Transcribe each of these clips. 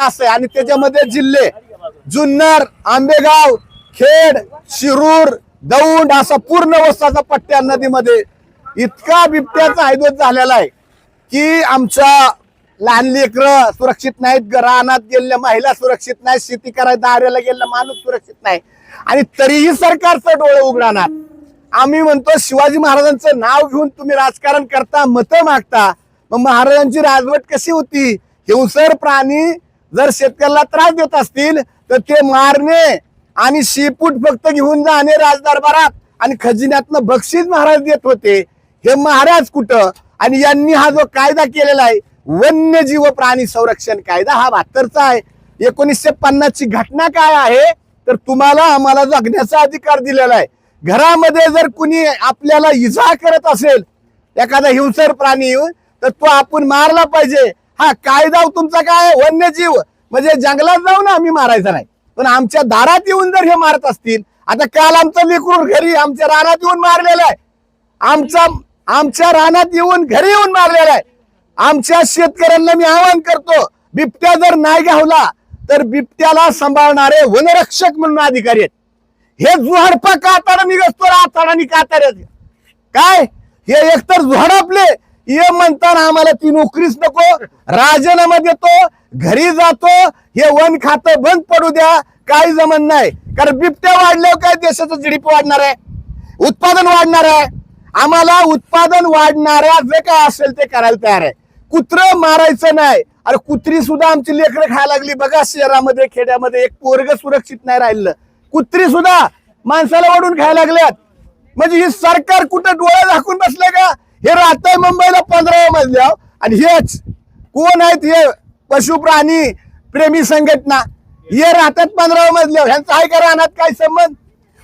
असं. आणि त्याच्यामध्ये जिल्हे जुन्नर आंबेगाव खेड शिरूर दौंड असा पूर्ण वस्ताचा पट्ट्या नदीमध्ये. इतका बिबट्याचा हैदोस झालेला आहे की आमच्या लहान लेकरं सुरक्षित नाहीत. रानात गेलेल्या महिला सुरक्षित नाहीत. शेती करायला दाऱ्याला गेलेला माणूस सुरक्षित नाही. आणि तरीही सरकारचं डोळे उघडणार. आम्ही म्हणतो शिवाजी महाराजांचं नाव घेऊन तुम्ही राजकारण करता मतं मागता. मग महाराजांची राजवट कशी होती? हिंसर प्राणी जर शेतकऱ्याला त्रास देत असतील तर ते मारणे आणि शेपूट फक्त घेऊन जाणे राजदरबारात. आणि खजिन्यातनं बक्षीस महाराज देत होते. हे महाराज कुठं? आणि यांनी हा जो कायदा केलेला आहे वन्यजीव प्राणी संरक्षण कायदा हा बहात्तरचा आहे. एकोणीसशे पन्नासची घटना काय आहे? तर तुम्हाला आम्हाला जगण्याचा अधिकार दिलेला आहे. घरामध्ये जर कुणी आपल्याला इजा करत असेल एखादा हिंसर प्राणी येऊन तर तो आपण मारला पाहिजे. हा कायदा तुमचा काय वन्यजीव. म्हणजे जंगलात जाऊन आम्ही मारायचा नाही. पण आमच्या दारात येऊन जर हे मारत असतील आता काल आमचं लेकरून घरी आमच्या रानात येऊन मारलेलं आहे. आमचा आमच्या रानात येऊन घरी येऊन मारलेला आहे. आमच्या शेतकऱ्यांना मी आवाहन करतो बिबट्या जर नाही घावला तर बिबट्याला सांभाळणारे वनरक्षक म्हणून अधिकारी आहेत. हे जुहाडपा काताडा निघतो राताडानी काताड्यात. काय? हे एकतर जुहाड आपले ये म्हणताना आम्हाला ती नोकरीच नको. राजीनामा देतो घरी जातो हे वन खातं बंद पडू द्या काही जमन नाही. कारण बिबट्या वाढल्यावर काय देशाचं जीडीपी वाढणार आहे? उत्पादन वाढणार आहे. आम्हाला उत्पादन वाढणाऱ्या जे काय असेल ते करायला तयार आहे. कुत्र मारायचं नाही. अरे कुत्री सुद्धा आमची लेकरं खायला लागली. बघा शहरामध्ये खेड्यामध्ये एक पोरग सुरक्षित नाही राहिलं कुत्री सुद्धा माणसाला ओढून खायला लागल्यात. म्हणजे ही सरकार कुठं डोळे झाकून बसलं का? हे राहतंय मुंबईला पंधराव्या मजल्यावर आणि हेच कोण आहेत हे पशु प्राणी प्रेमी संघटना? हे राहतात पंधराव्या मजल्यावर ह्यांचा आहे का राहण्यात काय संबंध?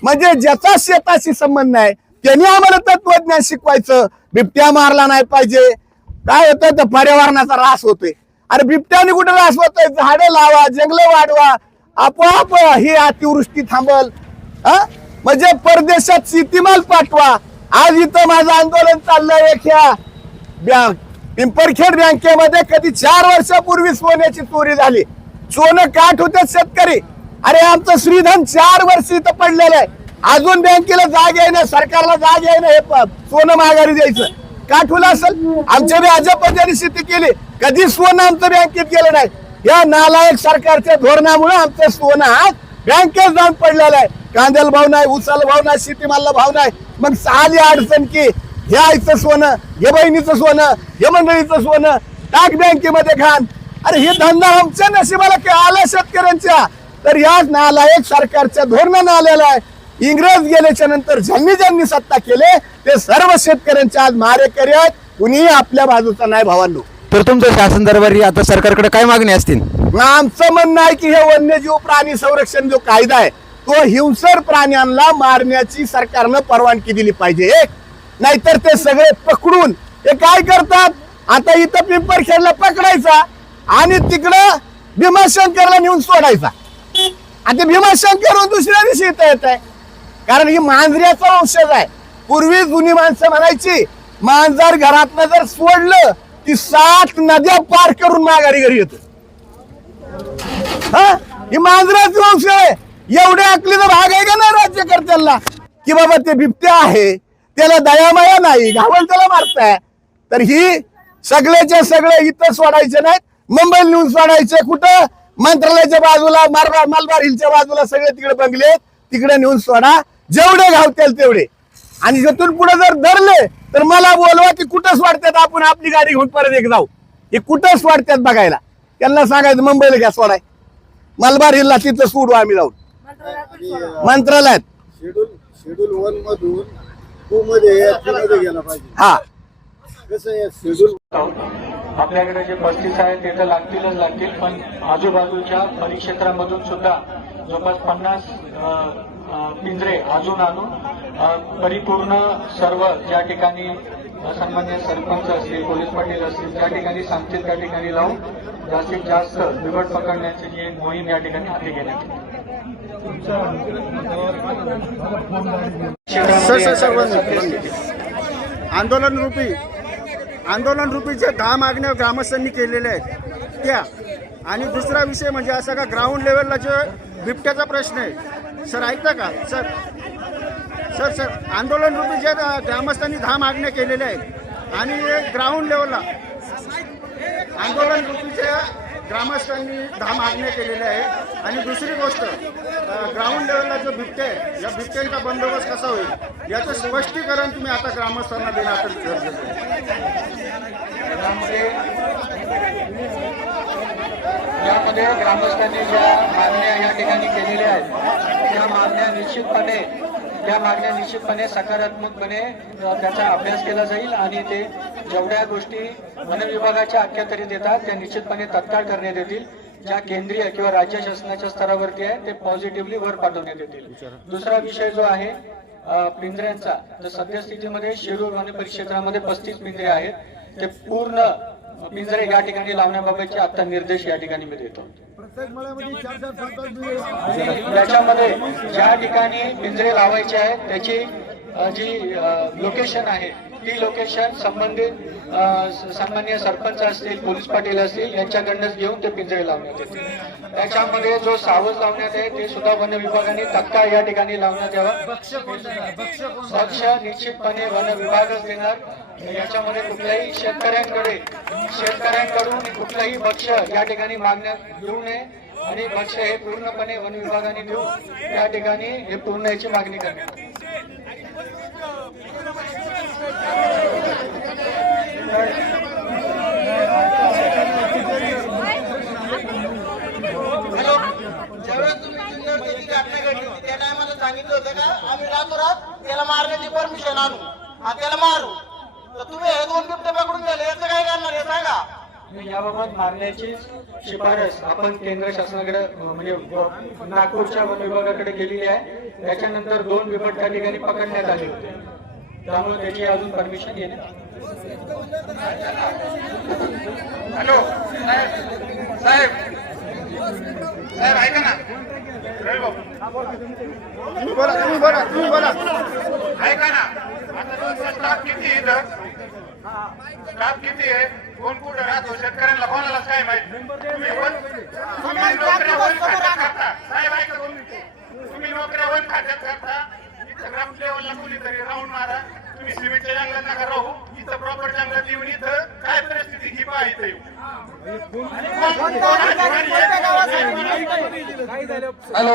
म्हणजे ज्याचा शेताशी संबंध नाही त्यांनी आम्हाला तत्वज्ञान शिकवायचं. बिबट्या मारला नाही पाहिजे. काय होतं तर पर्यावरणाचा रास होतोय. अरे बिबट्याने कुठे रास होतोय? झाडं लावा जंगलं वाढवा. आपोआप ही अतिवृष्टी थांबल. हा? म्हणजे परदेशात शेतीमाल पाठवा. आज इथं माझं आंदोलन चाललंय ह्या बँक पिंपरखेड बँकेमध्ये कधी चार वर्षापूर्वी सोन्याची चोरी झाली. सोनं काठ होते शेतकरी. अरे आमचं श्रीधन चार वर्ष इथं पडलेलं आहे. अजून बँकेला जाग आहे ना सरकारला जाग आहे ना हे प- सोनं माघारी द्यायचं. काठूला असेल आमच्या बी अजय शेती केली. कधी सोनं आमचं बँकेत गेलं नाही. या नालायक सरकारच्या धोरणामुळे आमचं सोनं आज बँकेत जाऊन पडलेलं आहे. कांद्याला भाव नाही उसाला भाव नाही शेतीमालला भाव नाही. मग साली अडचण की हे आईचं सोनं हे बहिणीचं सोनं हे मंडळीचं सोनं टाक बँकेमध्ये खान. अरे हे धंदा आमच्या नशिबाला आला शेतकऱ्यांच्या. तर या नालायक सरकारच्या धोरणानं आलेला आहे. इंग्रज गेल्याच्यानंतर ज्यांनी ज्यांनी सत्ता केले ते सर्व शेतकऱ्यांच्या आज मारेकरी आहेत. कुणीही आपल्या बाजूचा नाही भावांनो. तर तुमचं शासन दरबारी आता सरकारकडे काय मागणी असतील? आमचं म्हणणं आहे की हे वन्यजीव प्राणी संरक्षण जो कायदा आहे तो हिंसर प्राण्यांना मारण्याची सरकारनं परवानगी दिली पाहिजे. एक नाहीतर ते सगळे पकडून ते काय करतात? आता इथं पिंपरखेडला पकडायचा आणि तिकडं भीमाशंकरला नेऊन सोडायचा. आणि भीमाशंकर भीमाशंकरहून दुसऱ्या दिवशी इथं येत आहे. कारण ही मांजऱ्याचा औषध आहे. पूर्वी जुनी माणसं म्हणायची मांजर घरातनं जर सोडलं ती सात नद्या पार करून माघारी घरी येतो. हा? ही मांजराची वंश आहे. एवढ्या अकलीचा भाग आहे का नाही राज्यकर्त्याला की बाबा ते बिबट्या आहे त्याला दयामाया नाही घावल त्याला मारताय. तर ही सगळ्याच्या सगळे इथं सोडायचे नाहीत. मुंबईला नेऊन सोडायचे कुठं? मंत्रालयाच्या बाजूला मारबार मालबार हिलच्या बाजूला सगळे तिकडे बंगले तिकडे नेऊन सोडा. जेवढे घावतील तेवढे. आणि तिथून पुढे जर धरले तर मला बोलवा की कुठं सोडतात आपण आपली गाडी घेऊन परत एक जाऊ. हे कुठं सोडतात बघायला? त्यांना सांगायचं मुंबईला घ्या सोडाय. मलबार हिलला तिथं सोडू आम्ही जाऊन. मंत्रालयात. शेड्यूल शेड्यूल वन मधून टू मध्ये या three मध्ये गेला पाहिजे. हा. कसं आहे शेड्यूल आपल्याकडे जे पस्तीस आहेत ते तर लागतीलच लागतील पण आजूबाजूच्या परिक्षेत्रामधून सुद्धा जवळपास पन्नास पिंजरे अजून आणून परिपूर्ण सर्व ज्या ठिकाणी सन्मान्य सरपंच असतील पोलीस पाटील असतील ज्या ठिकाणी सांगतील त्या ठिकाणी लावून जास्तीत जास्त बिबट पकडण्याची जी मोहीम या ठिकाणी हाती घेण्यात आंदोलन रूपी आंदोलन रूपी जे दहा मागण्या ग्रामस्थांनी केलेल्या आहेत त्या. आणि दुसरा विषय म्हणजे असा का ग्राउंड लेवलला जे बिबट्याचा प्रश्न आहे. सर ऐकता का? सर सर सर आंदोलन रूपी जे ग्रामस्थांनी दहा मागण्या केलेल्या आहेत आणि ग्राउंड लेवलला आंदोलन रूपीच्या ग्रामस्थांनी दहा मागण्या केलेल्या आहेत. आणि दुसरी गोष्ट ग्राउंड लेवलला जो बिबटे आहे या बिबट्यांचा बंदोबस्त कसा होईल याचं स्पष्टीकरण तुम्ही आता ग्रामस्थांना देणं गरजेचं यामध्ये ग्रामस्थांनी ज्या मागण्या या ठिकाणी केलेल्या आहेत त्या मागण्या निश्चितपणे त्या मागण्या निश्चितपणे सकारात्मकपणे त्याचा अभ्यास केला जाईल आणि ते जेवढ्या गोष्टी वन विभागाच्या अखत्यारीत येतात त्या निश्चितपणे तत्काळ करण्यात येतील. ज्या केंद्रीय किंवा राज्य शासनाच्या स्तरावरती आहे ते पॉझिटिव्हली वर पाठवण्यात येतील. दुसरा विषय जो आहे पिंजऱ्यांचा तर सद्यस्थितीमध्ये शिरूर वन परिक्षेत्रामध्ये पस्तीस पिंजरे आहेत ते पूर्ण पिंजरे या ठिकाणी लावण्याबाबतचे आता निर्देश या ठिकाणी मी देतो. त्याच्यामध्ये ज्या ठिकाणी पिंजरे लावायचे आहेत त्याची जी लोकेशन आहे ती लोकेशन संबंधित सामान्य सरपंच असतील पोलीस पाटील असतील यांच्याकडनंच घेऊन ते पिंजरे लावण्यात येतील. त्याच्यामध्ये जो सावज लावण्यात आहे ते सुद्धा वन विभागाने तत्काळ या ठिकाणी लावण्यात यावा. पक्ष निश्चितपणे वन विभागच देणार. याच्यामध्ये कुठल्याही शेतकऱ्यांकडे शेतकऱ्यांकडून कुठलाही भक्ष या ठिकाणी मागण्यात येऊ नये. आणि भक्ष हे पूर्णपणे वन विभागाने देऊन त्या ठिकाणी हे पूर्ण याची मागणी करण्यात येईल. ज्यावेळेस तुम्ही जुन्नर त्याची घटना घडली होती त्या टायमाला सांगितलं होतं का आम्ही रातोरात त्याला मारण्याची परमिशन आणू आणि त्याला मारू तर तुम्ही हे दोन बिबटे पकडून गेले याचं काय करणार हे सांगा याबाबत मागण्याची शिफारस आपण केंद्र शासनाकडे म्हणजे नागपूरच्या वन विभागाकडे केलेली आहे. त्याच्यानंतर दोन बिबट त्या ठिकाणी पकडण्यात आले होते. त्यामुळे त्याची अजून परमिशन घेणे हॅलो साहेब साहेब साहेब ऐका ना. तुम्ही बोला तुम्ही बोला तुम्ही बोला. ऐका ना. आता तुमचा स्टाफ किती आहे इथं? स्टाफ किती आहे? कोण कुठं राहतो? शेतकऱ्यांना कोणालाच काय माहीत तुम्ही तुम्ही नोकऱ्या वन खात्यात करता. साहेब ऐका. तुम्ही नोकऱ्या वन खात्यात करता. इथं ग्राउंड लेवलला कुणीतरी राऊंड मारा. तुम्ही सिमेंटच्या जंगलात नका राहू. इथं प्रॉपर जंगलात येऊन इथं काय परिस्थिती ही पहा आणि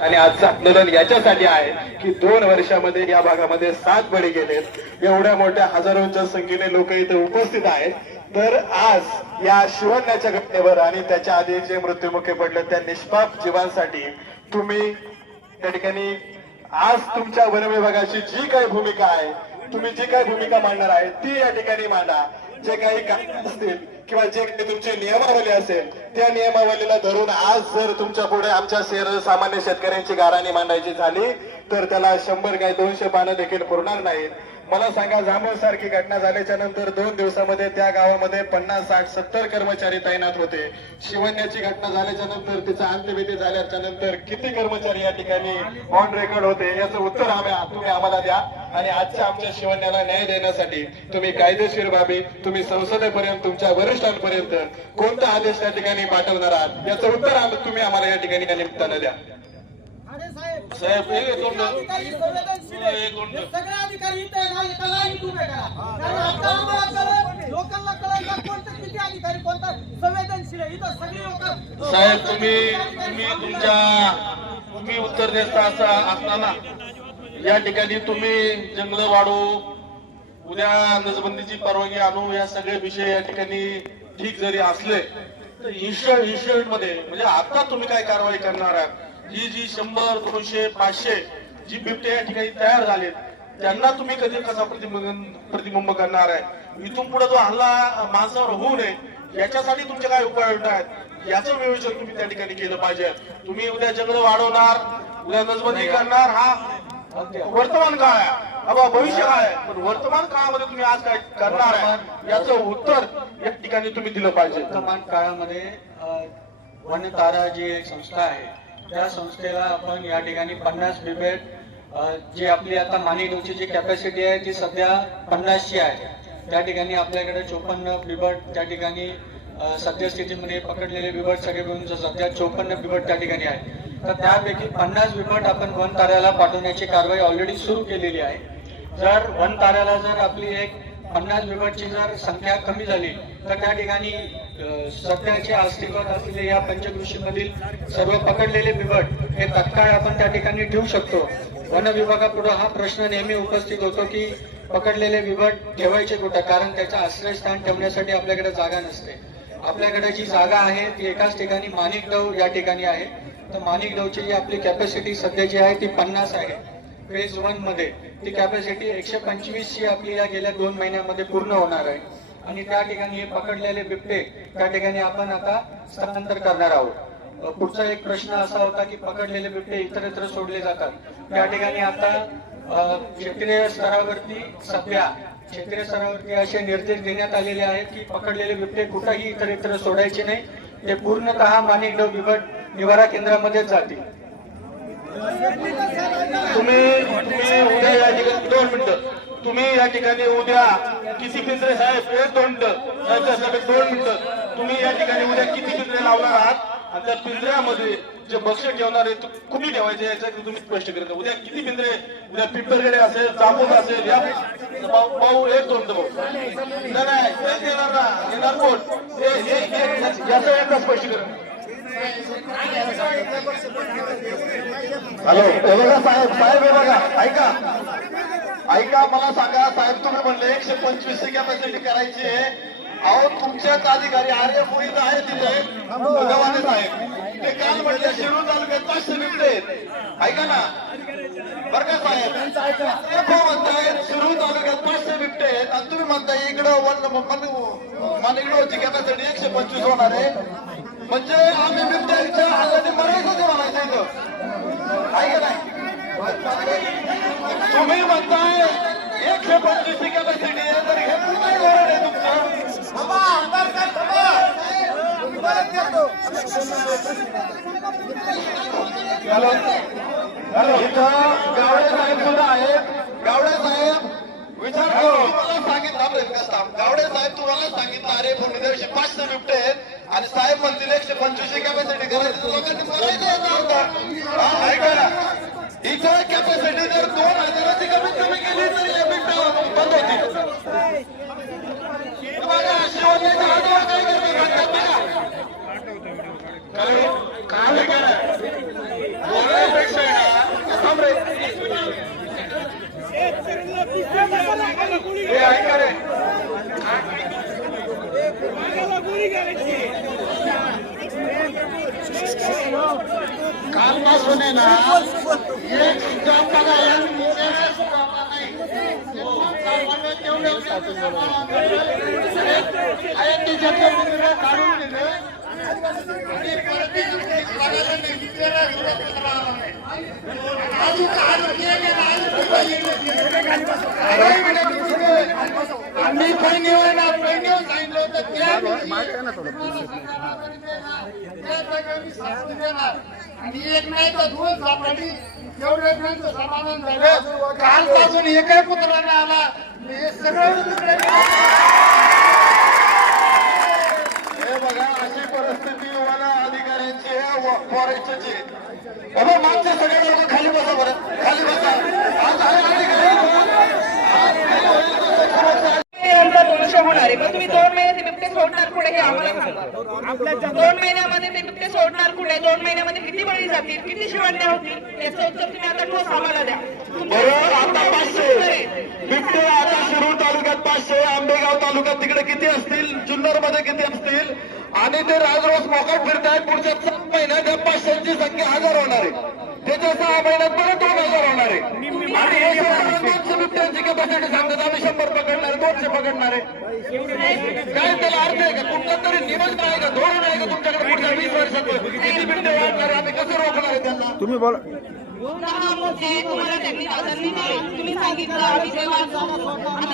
आणि आजचं आंदोलन याच्यासाठी आहे की दोन वर्षामध्ये या भागामध्ये सात बळी गेलेत. एवढ्या मोठ्या हजारोंच्या संख्येने लोक इथे उपस्थित आहेत. तर आज या शिवण्याच्या घटनेवर आणि त्याच्या आधी जे मृत्युमुखी पडले त्या निष्पाप जीवांसाठी तुम्ही त्या ठिकाणी आज तुमच्या वन विभागाची जी काही भूमिका आहे तुम्ही जी काही भूमिका मांडणार आहे ती या ठिकाणी मांडा. जे काही कायदे असतील किंवा जे काही तुमची नियमावली असेल त्या नियमावलीला धरून आज जर तुमच्यापुढे आमच्या सर्वसामान्य शेतकऱ्यांची गाराणी मांडायची झाली तर त्याला शंभर काय दोनशे पानं देखील पुरणार नाहीत. मला सांगा जांभळ सारखी घटना झाल्याच्यानंतर दोन दिवसामध्ये त्या गावामध्ये पन्नास साठ सत्तर कर्मचारी तैनात होते. शिवण्याची घटना झाल्याच्यानंतर तिचा अंत्यविधी झाल्याच्यानंतर किती कर्मचारी या ठिकाणी ऑन रेकॉर्ड होते याचं उत्तर आम्ही तुम्ही आम्हाला द्या. आणि आजच्या आमच्या शिवण्याला न्याय देण्यासाठी तुम्ही कायदेशीर बाबी तुम्ही संसदेपर्यंत तुमच्या वरिष्ठांपर्यंत कोणता आदेश त्या ठिकाणी पाठवणार आहात? याचं उत्तर तुम्ही आम्हाला या ठिकाणी निमित्तानं द्या. साहेब एक दोन अधिकारी संवेदनशील आहे. सगळे अधिकारी इथे आहे. ना, एका लाईनीत उभे करा. कारण आता आम्हाला कळलं, लोकांना कळलं का कोणते किती अधिकारी कोणता संवेदनशील आहे. इथं सगळी लोक साहेब तुम्ही तुम्ही तुमच्या तुम्ही उत्तर देता असा असताना या ठिकाणी तुम्ही जंगल वाढू उद्या नजबंदीची परवानगी आणू या सगळे विषय या ठिकाणी ठीक जरी असले तर इन्शुरन्स इन्शुरन्समध्ये म्हणजे आता तुम्ही काय कारवाई करणार आहात? ही जी शंभर दोनशे पाचशे जी बिबटे या ठिकाणी तयार झालेत त्यांना तुम्ही कधी कसा प्रतिबिंब प्रतिबिंब करणार आहे? इथून पुढे जो हल्ला माणसावर होऊ नये याच्यासाठी तुमचे काय उपाययोजना आहेत? याचं नियोजन तुम्ही त्या ठिकाणी केलं पाहिजे. तुम्ही उद्या जंगल वाढवणार उद्या नजबंदी करणार हा वर्तमान काळ आहे. अबा भविष्य काळ आहे? पण वर्तमान काळामध्ये तुम्ही आज काय करणार आहे? याचं उत्तर या ठिकाणी तुम्ही दिलं पाहिजे. वर्तमान काळामध्ये वनतारा जी एक संस्था आहे त्या संस्थेला आपण या ठिकाणी पन्नास बिबेट जी आपली आता मानिनूची जी कॅपॅसिटी आहे ती सध्या पन्नासची आहे. त्या ठिकाणी आपल्याकडे चोपन्न बिबट त्या ठिकाणी सद्यस्थितीमध्ये पकडलेले बिबट सगळे मिळून सध्या चोपन्न बिबट त्या ठिकाणी आहे. तर त्यापैकी पन्नास बिबट आपण वन ताऱ्याला पाठवण्याची कारवाई ऑलरेडी सुरू केलेली आहे. जर वन ताऱ्याला जर आपली एक पन्नास बिबटची जर संख्या कमी झाली तर त्या ठिकाणी सध्याच्या सध्याचे अस्तित्वात असलेले या पंचकृषीमधील सर्व पकडलेले बिबट हे तत्काळ आपण त्या ठिकाणी ठेवू शकतो. वन विभागापुढे हा प्रश्न नेहमी उपस्थित होतो की पकडलेले बिबट ठेवायचे कुठं? कारण त्याचं आश्रयस्थान ठेवण्यासाठी आपल्याकडे जागा नसते. आपल्याकडे जी जागा आहे ती एकाच ठिकाणी माणिकडव या ठिकाणी आहे. तर माणिकडवची जी आपली कॅपॅसिटी सध्या जी आहे ती पन्नास आहे. फेज वनमध्ये ती कॅपॅसिटी एकशे पंचवीस ची आपली या गेल्या दोन महिन्यामध्ये पूर्ण होणार आहे. आणि त्या ठिकाणी हे पकडलेले बिबटे त्या ठिकाणी आपण आता स्थलांतर करणार आहोत. पुढचा एक प्रश्न असा होता की पकडलेले बिबटे इतरत्र सोडले जातात. त्या ठिकाणी आता क्षेत्रीय स्तरावरती सध्या क्षेत्रीय स्तरावरती असे निर्देश देण्यात आलेले आहेत की पकडलेले बिबटे कुठंही इतरत्र सोडायचे नाही. ते पूर्णतः माणिकडव बिबट निवारा केंद्रामध्येच जातील. तुम्ही तुम्ही उद्या या ठिकाणी दोन मिनिटं. तुम्ही या ठिकाणी उद्या किती पिंजरे साहेब? एक दोन मिनिटं. साहेब, दोन मिनिटं. तुम्ही या ठिकाणी उद्या किती पिंजरे लावणार आहात? आणि त्या पिंजऱ्यामध्ये जे बक्ष ठेवणार आहे कुठे ठेवायचे याचं तुम्ही स्पष्ट करता उद्या किती पिंजरे? उद्या पिंपरगडे असेल जांभूळ असेल या भाऊ भाऊ, एक दोन भाऊ. नाही तेच येणार ना. येणार कोण? हे- याचं एकदा स्पष्ट करा. हॅलो हे बघा साहेब साहेब हे बघा. ऐका. ऐका मला सांगा साहेब तुम्ही म्हणले एकशे पंचवीस कॅपॅसिटी करायची आहे. अहो तुमच्याच अधिकारी आर्य पुरीत आहे तिथे गव्हाणे साहेब. ते काल म्हटले शिरूर तालुक्यात पाचशे आहेत. ऐका ना. बरं का साहेब? म्हणताय शिरूर तालुक्यात पाचशे बिबटे आहेत. आणि तुम्ही म्हणताय इकडं वन मानिकडची कॅपॅसिटी एकशे पंचवीस होणार आहे. म्हणजे आम्ही बिबट्यांच्या हाताने मरायचं ते म्हणायचं इथं. आहे का नाही तुम्ही म्हणताय एकशे पंचवीस कॅपॅसिटी आहे तर हे काय धोरण आहे तुमचं. हॅलो हॅलो इथं गावडे साहेब सुद्धा आहेत. गावडे साहेब विचार करू. मला सांगितलं. गावडे साहेब तुम्हाला सांगितलं अरे पूर्ण दिवशी पाचशे बिबटे आहेत. आणि साहेब म्हणतील एकशे पंचवीस कॅपॅसिटी करायची लोकांनी बोलायचं. हा, ऐका ना इथं कॅपॅसिटी जर दोन हजाराची कमीत कमी केली तर हे बंद होती. काल बोलण्यापेक्षा रे. हे ऐका रे. कालपासून आहे ना एक सुद्धा बघा या मुलाला सुद्धा नाही. सर्वांना काढून दिले आणि सांगितलं होतं त्या आणि एक नाही. तर दोन सापडी एवढे समाधान झालं कालपासून एकही पुत्र आला हे सगळं तिकडे हे बघा अशी परिस्थिती वन अधिकाऱ्यांची आहे व- फॉरेस्टची बाबा मागच्या सगळ्या लोक खाली बसा बरं. खाली बसा. आज आहे अधिकारी आज काही होईल तसं सुरक्षा नंतर दोनशे होणार आहे. मग तुम्ही दोन महिने ते बिबटे सोडणार कुठे हे आम्हाला सांगा. दोन महिन्यामध्ये ते बिबटे सोडणार कुठे? दोन महिन्यामध्ये किती बळी जातील? किती शिवण्या होतील? याचं उत्तर तुम्ही आता ठोस आम्हाला द्या. बरोबर आता पाचशे. बिबटे आता शिरूर तालुक्यात पाचशे आंबेगाव तालुक्यात तिकडे किती असतील? जुन्नरमध्ये आणि ते राजरोस मोकाट फिरतायत पुढच्या सात महिन्यात या पाचशेची संख्या हजार होणार आहे. त्याच्या सहा महिन्यात परत दोन हजार होणार आहे. आणि हे सरकार दोनशे बिबट्यांची कॅपॅसिटी सांगतात आम्ही शंभर पकडणार आहे, दोनशे पकडणार आहे. काय त्याला अर्थ आहे का? कुठलं तरी नियोजन आहे का? धोरण आहे का तुमच्याकडे? पुढच्या वीस वर्षात किती बिबटे वाढणार आहे? आम्ही कसं रोखणार आहे त्यांना? तुम्हाला दादांनी दिले. तुम्ही सांगितलं आम्ही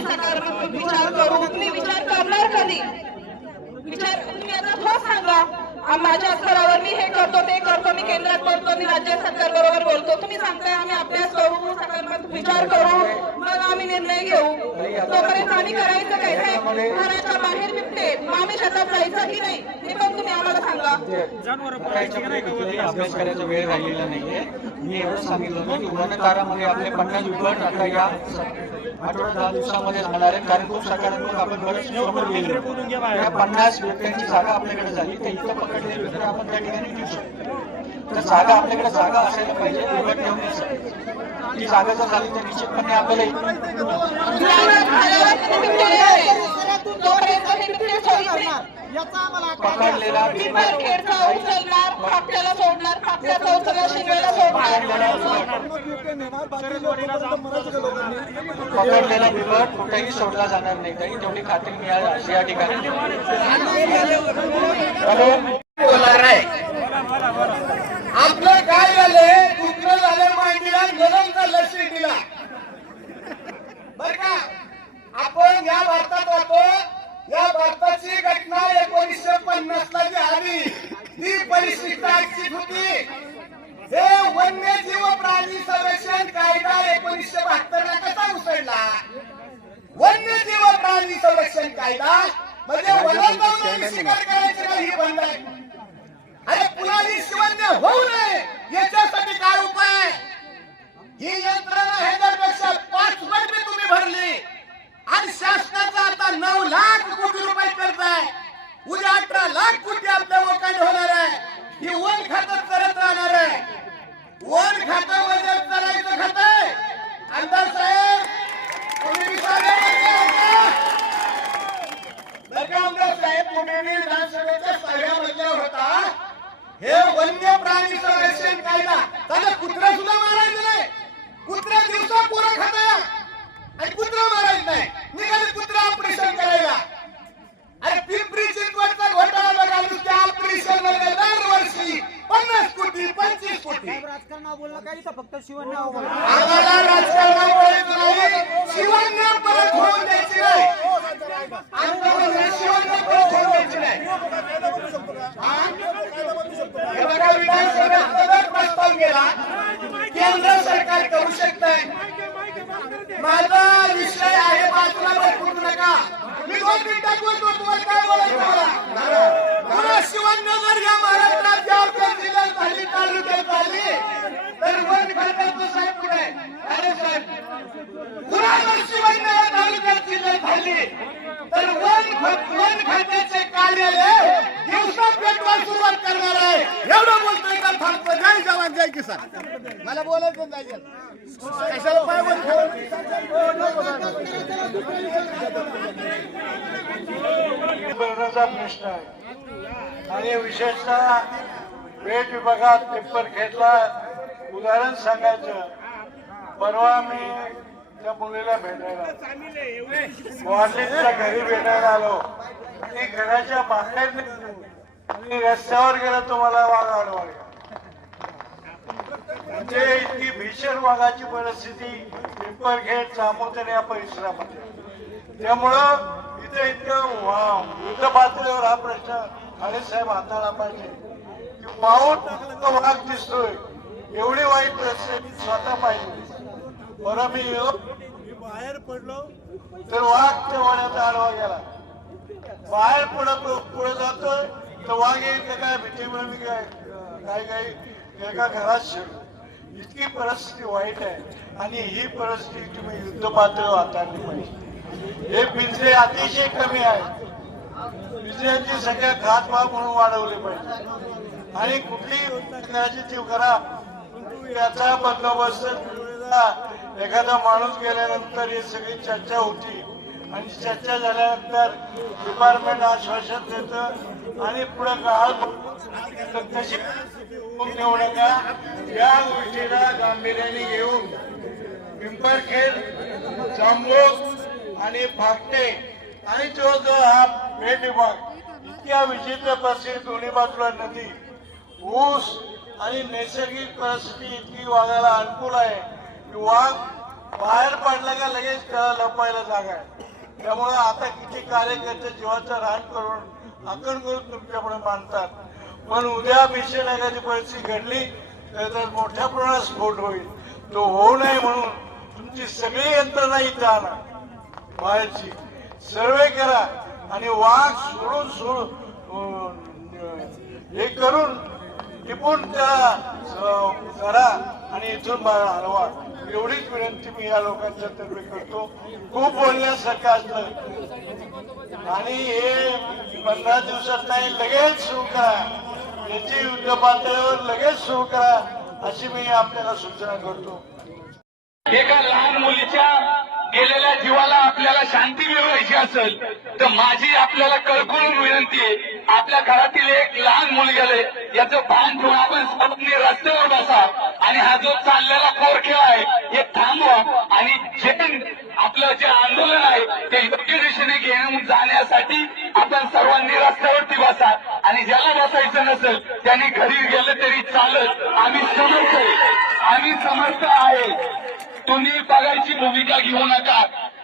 सकारात्मक विचार करू. तुम्ही विचार करणार कधी? विचार तुम्ही आता ठोस सांगा. माझ्या स्तरावर मी हे करतो ते करतो मी केंद्रात बोलतो मी राज्य सरकार बरोबर बोलतो. तुम्ही सांगताय आम्ही अभ्यास करू सकारात्मक विचार करू मग आम्ही निर्णय घेऊ. तोपर्यंत आम्ही करायचं काय? घराच्या बाहेर बिबटे मग आम्ही शेतात जायचं की नाही? हे पण तुम्ही आम्हाला सांगा. अभ्यास करायचा वेळ राहिलेला नाहीये. मी एवढं सांगितलं की वनकारामध्ये आपले पन्नास विभाग आता या आठवड्यात दहा दिवसामध्ये जाणार आहे कारण खूप सकारात्मक आपण बरेच समोर गेले पन्नास बिबट्यांची जागा आपल्याकडे झाली. तर इथं आपण त्या ठिकाणी शकतो. तर जागा आपल्याकडे जागा असायला पाहिजे बिबट ठेवून ती जागा जर झाली तर निश्चितपणे आपल्याला पकडलेला सोडणार उचलणार सोडणार पकडलेला बिबट कुठेही सोडला जाणार नाही. तरी तेवढी खात्री मिळाली अशी या ठिकाणी. हॅलो बोलणार आहे. आपलं काय झालंय? दुखणं झालं मांडीला गरम झालं शिर्डीला बर का? आपण या भारतात राहतो. या भारताची घटना एकोणीसशे पन्नास ला जी आली ती आर्थिक होती. हे वन्यजीव प्राणी संरक्षण कायदा एकोणीसशे बहात्तर ला कसा उसळला? वन्यजीव प्राणी संरक्षण कायदा म्हणजे वनात शिकार करायची नाही बंद आहे. अरे कुणाली शिवन्य होऊ नये? याच्यासाठी काय उपाय? ही यंत्रणा ह्याच्यापेक्षा पाच पट मी तुम्ही भरली. आणि शासनाचा आता नऊ लाख कोटी रुपये कर्ज आहे. उद्या अठरा लाख कोटी आपल्या लोकांनी होणार आहे. ही वन खातं करत राहणार आहे. वन खातं म्हणजे करायचं खात. आहे आमदार साहेब तुम्ही विचार आमदार साहेब तुम्ही विधानसभेच्या सगळ्या मधल्यावर होता. हे वन्य प्राणी संरक्षण कायदा. त्याला कुत्रा सुद्धा मारायचं नाही. कुत्रा दिवसा पुरा खाता आणि कुत्रा मारायचं नाही. निघाले कुत्रा ऑपरेशन करायला. अरे पिंपरी चिंचवडचा घोटाळा बघा नुसत्या ऑपरेशनमध्ये दरवर्षी पन्नास कोटी पंचवीस कोटी. आम्हाला राजकारण बोलायचं नाही. शिवण्य परत होऊन द्यायची नाही आमचं म्हणणं शिवण्य परत होऊन द्यायची नाही हा? हे बघा विधानसभेत सदर प्रस्ताव गेला केंद्र सरकार करू शकतंय माझा विषय आहे बाजूला बसवू नका मी दोन मिनिटात बोलतो तुम्हाला काय बोलायचं मला पुन्हा शिवनगर या महाराष्ट्रात जबाबदार जिल्ह्यात झाली तालुक्यात झाली तर वन खात्याचं साहेब कुठे आहे? अरे साहेब पुन्हा जर शिवनगर तालुक्यात जिल्ह्यात झाली तर वन ख- वन खात्याचे कार्यालय दिवसा पेटवायला सुरुवात करणार आहे एवढं बोलतोय का थांबतो जय जाय की सर? मला बोलायचं नाही कशाला पाय वर भरण्याचा प्रश्न आहे आणि विशेषतः पेट विभागात पेपर घेतला. उदाहरण सांगायचं परवा मी त्या मुलीला भेटायला वारलीच्या घरी भेटायला आलो. ती घराच्या बाहेर निघाली. आणि रस्त्यावर गेला तुम्हाला वाघ आडवा म्हणजे इतकी भीषण वाघाची परिस्थिती पिंपळखेड चामोचन या परिसरामध्ये. त्यामुळं इथे इतकं वा- युद्ध पातळीवर हा प्रश्न खाले साहेब हाताळला पाहिजे. की पाहून टाकलं वाघ दिसतोय एवढी वाईट परिस्थिती स्वतः पाहिजे बरं मी बाहेर पडलो तर वाघ त्या वाड्याचा आडवा गेला. बाहेर पडत पुढे जातोय तर वाघ येईल काय भीती मी काय काही काही एका घरात शिरतो इतकी परिस्थिती वाईट आहे. आणि ही परिस्थिती तुम्ही युद्धपात्र पातळीवर हाताळली पाहिजे. हे पिंजरे अतिशय कमी आहेत. पिंजऱ्यांची संख्या घातभाव म्हणून वाढवली पाहिजे. आणि कुठलीही योजना करायची ती करा. परंतु याचा बंदोबस्त एखादा माणूस गेल्यानंतर ही सगळी चर्चा होती. आणि चर्चा झाल्यानंतर डिपार्टमेंट आश्वासन देतं. आणि पुढे काळ तशी नका या गोष्टीला गांभीर्याने घेऊन पिंपरखेड जांभूक आणि फाकटे आणि जो जो हा भेट विभाग इतक्या विचित्र परिस्थिती दोन्ही बाजूला नदी ऊस आणि नैसर्गिक परिस्थिती इतकी वाघाला अनुकूल आहे की वाघ बाहेर पडला का लगेच त्याला लपायला जागा आहे. त्यामुळे आता किती कार्यकर्ते जीवाचं रान करून आकण करून तुमच्यापुढे मानतात. पण उद्या भीषण एखादी परिस्थिती घडली तर मोठ्या प्रमाणात स्फोट होईल. तो होऊ नये म्हणून तुमची सगळी यंत्रणा इथं आणा. बाहेरची सर्वे करा आणि वाघ सोडून सोडून हे करून टिपून त्या करा आणि इथून मला हलवा. एवढीच विनंती मी या लोकांच्या तर्फे करतो. खूप बोलण्यासारखं असलं आणि हे पंधरा दिवसात नाही लगेच सुरू करा. याची युद्ध पातळीवर लगेच सुरू करा अशी मी आपल्याला सूचना करतो. एका लहान मुलीच्या गेलेल्या जीवाला आपल्याला शांती मिळवायची असेल तर माझी आपल्याला कळकळून विनंती आहे आपल्या घरातील एक लहान मुल गेले याचं भान ठेवून आपण स्वप्ने रस्त्यावर बसा आणि हा जो चाललेला पोरखेळ आहे हे थांबवा आणि जे आपलं जे आंदोलन आहे ते योग्य दिशेने घेऊन जाण्यासाठी आपण सर्वांनी रस्त्यावरती बसा. नसेल त्यांनी घरी गेलं तरी चालत आम्ही समर्थ आम्ही समर्थ आहे. तुम्ही बघायची भूमिका घेऊ नका.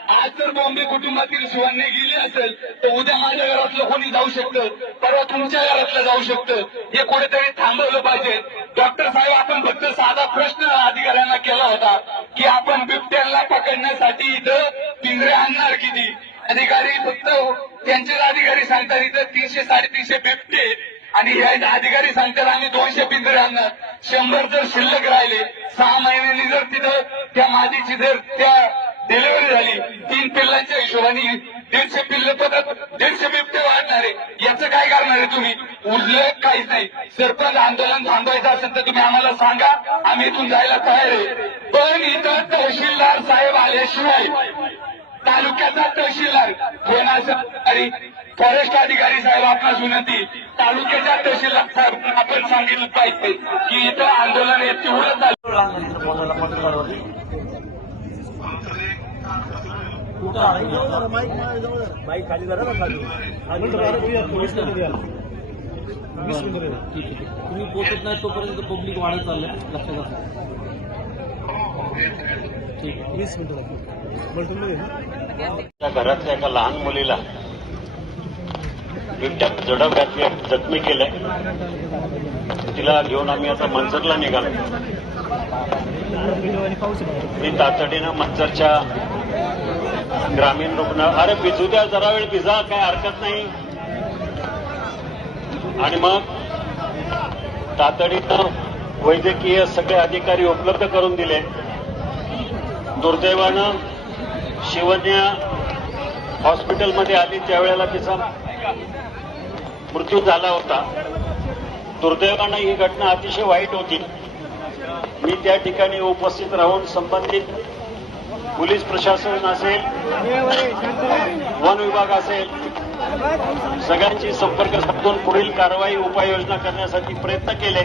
आज जर बॉम्बे कुटुंबातील शिवांनी गेली असेल तर उद्या माझ्या घरातलं कोणी जाऊ शकतं? परवा तुमच्या घरातलं जाऊ शकतं? हे कुठेतरी थांबवलं पाहिजे. डॉक्टर साहेब आपण फक्त साधा प्रश्न अधिकाऱ्यांना केला होता की आपण बिबट्यांना पकडण्यासाठी इथं पिंजरे आणणार किती? अधिकारी फक्त त्यांचेच अधिकारी सांगतात इथं तीनशे साडेतीनशे बिबटे आणि यायचा अधिकारी सांगतात आम्ही दोनशे पिंजरे आणणार. शंभर जर शिल्लक राहिले सहा महिन्यांनी जर तिथं त्या मादीची जर त्या डिलिव्हरी झाली तीन पिल्लांच्या हिशोबाने दीडशे पिल्ल पदक दीडशे बिबटे वाढणार. आहे याचं काय करणार आहे तुम्ही? उरलं काहीच नाही. सरपंच आंदोलन थांबवायचं असेल तर तुम्ही आम्हाला सांगा. आम्ही इथून जायला तयार आहे. पण इथं तहसीलदार साहेब आल्याशिवाय तालुक्याचा तहसीलदार कोणाचा आणि फॉरेस्ट अधिकारी साहेब आपणास विनंती तालुक्याच्या तहसीलदार साहेब आपण सांगितलं पाहिजे की इथं आंदोलन हे तीव्र चालू. तुम्ही पोहोचत नाही तोपर्यंत पब्लिक वाढत चाललंय लक्षात असं ठीक आहे वीस त्या घरातल्या एका लहान मुलीला बिबट्या जडप घातली जखमी केलंय. तिला घेऊन आम्ही आता मंचरला निघालो. मी तातडीनं मंचरच्या ग्रामीण रुग्ण अरे भिजू द्या जरा वेळ भिजा काय हरकत नाही. आणि मग तातडीनं वैद्यकीय सगळे अधिकारी उपलब्ध करून दिले. दुर्दैवानं शिवन्या हॉस्पिटलमध्ये आली. त्यावेळेला तिचा मृत्यू झाला होता. दुर्दैवानं ही घटना अतिशय वाईट होती. मी त्या ठिकाणी उपस्थित राहून संबंधित पोलीस प्रशासन असेल वन विभाग असेल सगळ्यांशी संपर्क साधून पुढील कारवाई उपाययोजना करण्यासाठी प्रयत्न केले.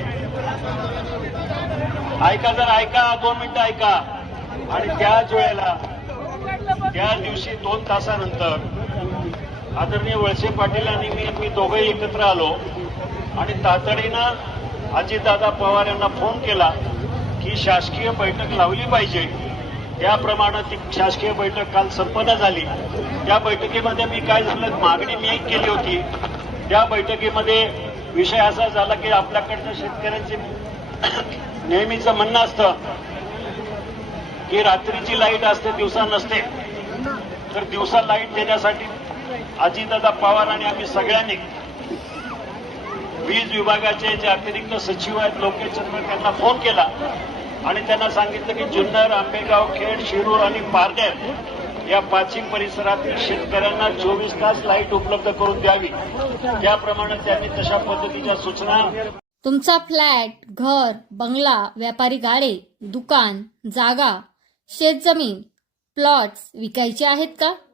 ऐका जर ऐका दोन मिनिटं ऐका. आणि त्याच वेळेला त्या दिवशी दोन तासानंतर आदरणीय वळसे पाटील आणि मी मी दोघंही एकत्र आलो. आणि तातडीनं अजितदादा पवार यांना फोन केला की शासकीय बैठक लावली पाहिजे. त्याप्रमाणे ती शासकीय बैठक काल संपन्न झाली. त्या बैठकीमध्ये मी काय झालं मागणी मी एक केली होती. त्या बैठकीमध्ये विषय असा झाला की आपल्याकडनं शेतकऱ्यांचे नेहमीचं म्हणणं असतं की रात्रीची लाइट असते दिवसा नसते. तर दिवसा लाइट देण्यासाठी अजितदादा पवार आणि आम्ही सगळ्यांनी वीज विभागाचे जे अतिरिक्त सचिव आहेत लोकेश चंद्र त्यांना फोन केला आणि त्यांना सांगितलं की जुन्नर आंबेगाव खेड शिरूर आणि पारनेर या पाचही परिसरातील शेतकऱ्यांना चोवीस तास लाइट उपलब्ध करून द्यावी. त्याप्रमाणे त्यांनी तशा पद्धतीच्या सूचना तुमचा फ्लॅट घर बंगला व्यापारी गाडे दुकान जागा शेतजमीन प्लॉट्स विकायचे आहेत का?